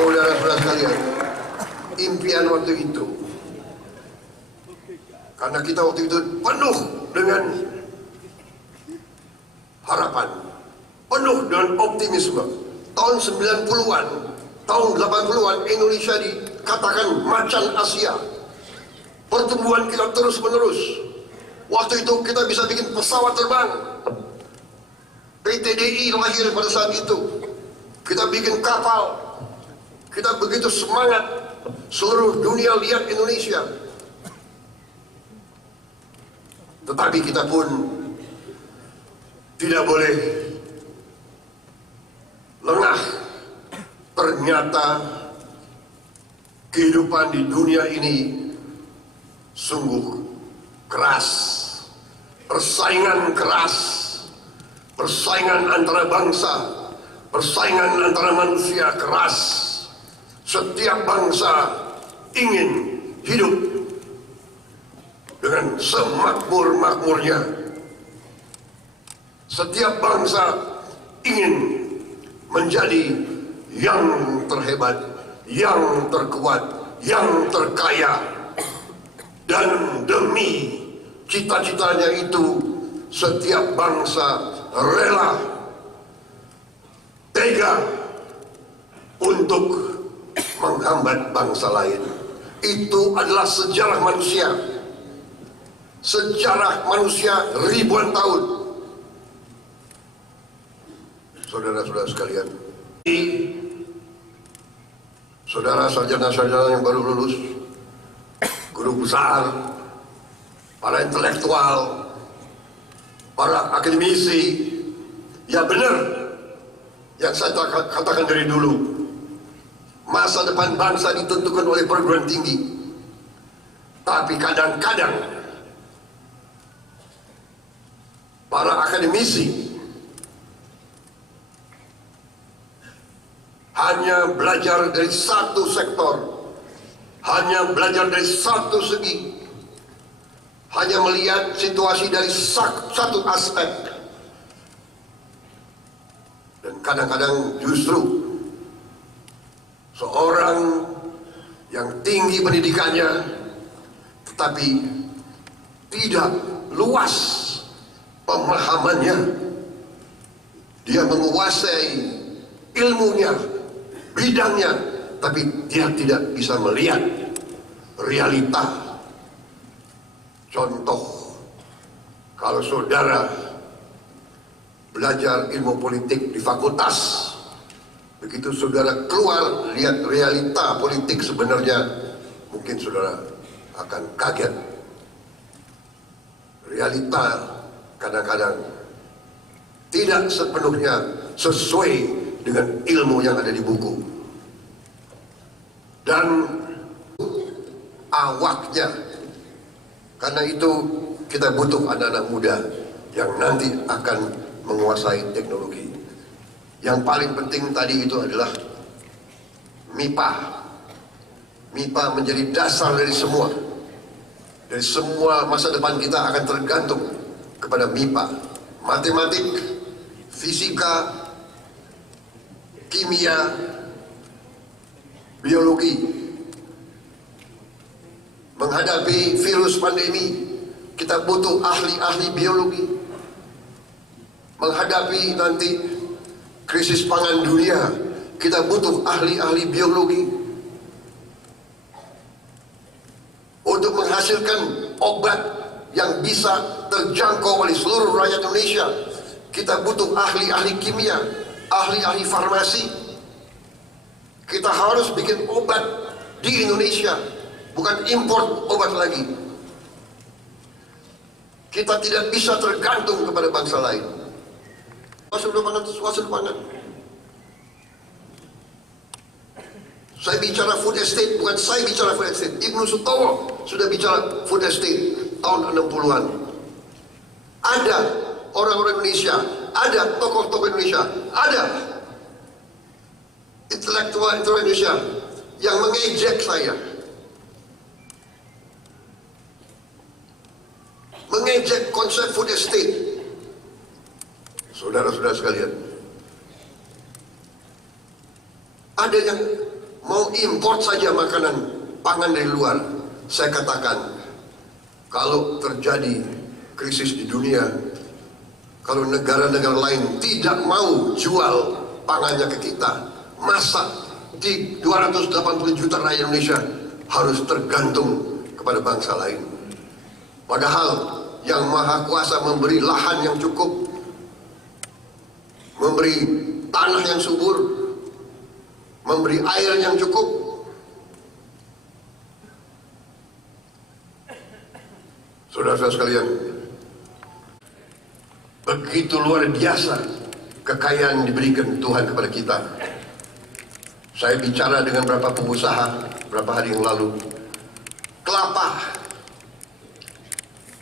Saudara-saudara sekalian, impian waktu itu, karena kita waktu itu penuh dengan harapan, penuh dengan optimisme. Tahun 90-an, tahun 80-an, Indonesia dikatakan macan Asia. Pertumbuhan kita terus menerus. Waktu itu kita bisa bikin pesawat terbang. PTDI lahir pada saat itu. Kita bikin kapal. Kita begitu semangat. Seluruh dunia lihat Indonesia. Tetapi kita pun tidak boleh lengah. Ternyata kehidupan di dunia ini sungguh keras. Persaingan keras. Persaingan antara bangsa, persaingan antara manusia keras. Setiap bangsa ingin hidup dengan semakmur-makmurnya. Setiap bangsa ingin menjadi yang terhebat, yang terkuat, yang terkaya. Dan demi cita-citanya itu, setiap bangsa rela, tega untuk menghambat bangsa lain. Itu adalah sejarah manusia. Sejarah manusia ribuan tahun. Saudara-saudara sekalian, saudara sarjana-sarjana yang baru lulus, guru besar, para intelektual, para akademisi, ya benar yang saya katakan dari dulu. Masa depan bangsa ditentukan oleh perguruan tinggi. Tapi kadang-kadang para akademisi hanya belajar dari satu sektor, hanya belajar dari satu segi, hanya melihat situasi dari satu aspek. Dan kadang-kadang justru seorang yang tinggi pendidikannya tetapi tidak luas pemahamannya. Dia menguasai ilmunya, bidangnya, tapi dia tidak bisa melihat realita. Contoh, kalau saudara belajar ilmu politik di fakultas, begitu saudara keluar lihat realita politik sebenarnya, mungkin saudara akan kaget. Realita kadang-kadang tidak sepenuhnya sesuai dengan ilmu yang ada di buku. Dan awaknya. Karena itu kita butuh anak-anak muda yang nanti akan menguasai teknologi. Yang paling penting tadi itu adalah MIPA. MIPA menjadi dasar dari semua. Dari semua masa depan kita akan tergantung kepada MIPA. Matematik, fisika, kimia, biologi. Menghadapi virus pandemi, kita butuh ahli-ahli biologi. Menghadapi nanti krisis pangan dunia, kita butuh ahli-ahli biologi. Untuk menghasilkan obat yang bisa terjangkau oleh seluruh rakyat Indonesia, kita butuh ahli-ahli kimia, ahli-ahli farmasi. Kita harus bikin obat di Indonesia, bukan impor obat lagi. Kita tidak bisa tergantung kepada bangsa lain. Swasembada pangan. Saya bicara food estate, bukan saya bicara food estate. Ibnu Sutowo sudah bicara food estate tahun 60-an. Ada orang-orang Indonesia, ada tokoh-tokoh Indonesia, ada intelektual Indonesia yang mengejek saya, mengejek konsep food estate. Saudara-saudara sekalian, ada yang mau import saja makanan pangan dari luar. Saya katakan, kalau terjadi krisis di dunia, kalau negara-negara lain tidak mau jual pangannya ke kita, masa di 280 juta rakyat Indonesia harus tergantung kepada bangsa lain? Padahal yang Maha Kuasa memberi lahan yang cukup, memberi tanah yang subur, memberi air yang cukup. Saudara-saudara sekalian, begitu luar biasa kekayaan diberikan Tuhan kepada kita. Saya bicara dengan beberapa pengusaha beberapa hari yang lalu.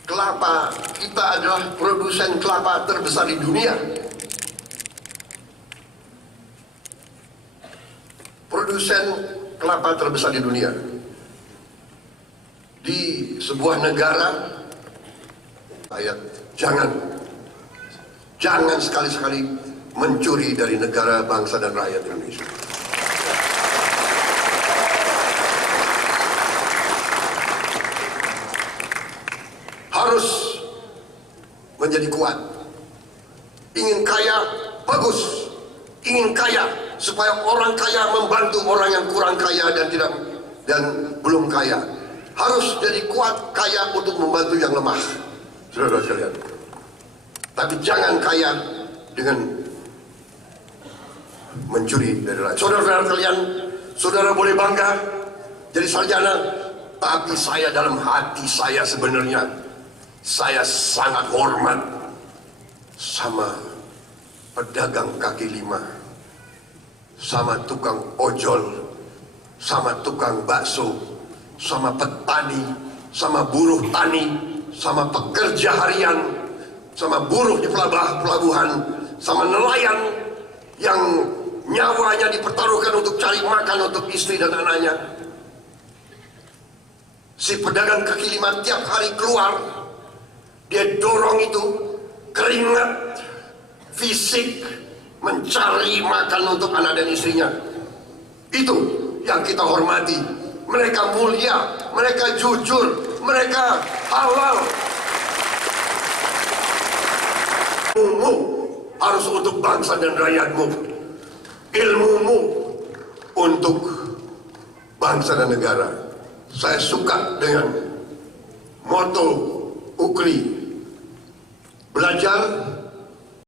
Kelapa kita adalah produsen kelapa terbesar di dunia. Produsen kelapa terbesar di dunia. Di sebuah negara, jangan sekali-sekali mencuri dari negara, bangsa dan rakyat Indonesia. Harus menjadi kuat. Ingin kaya, bagus. Ingin kaya, supaya orang kaya membantu orang yang kurang kaya dan belum kaya. Harus jadi kuat, kaya untuk membantu yang lemah. Saudara sekalian. Tapi jangan kaya dengan mencuri dari rakyat. Saudara-saudara sekalian, saudara boleh bangga jadi sarjana, tapi saya dalam hati saya sebenarnya, saya sangat hormat sama pedagang kaki lima, sama tukang ojol, sama tukang bakso, sama petani, sama buruh tani, sama pekerja harian, sama buruh di pelabuhan, sama nelayan yang nyawanya dipertaruhkan untuk cari makan untuk istri dan anaknya. Si pedagang kaki lima tiap hari keluar, dia dorong itu keringat fisik mencari makan untuk anak dan istrinya. Itu yang kita hormati. Mereka mulia, mereka jujur, mereka halal. Ilmumu harus untuk bangsa dan rakyatmu. Ilmumu untuk bangsa dan negara. Saya suka dengan moto UKRI. Belajar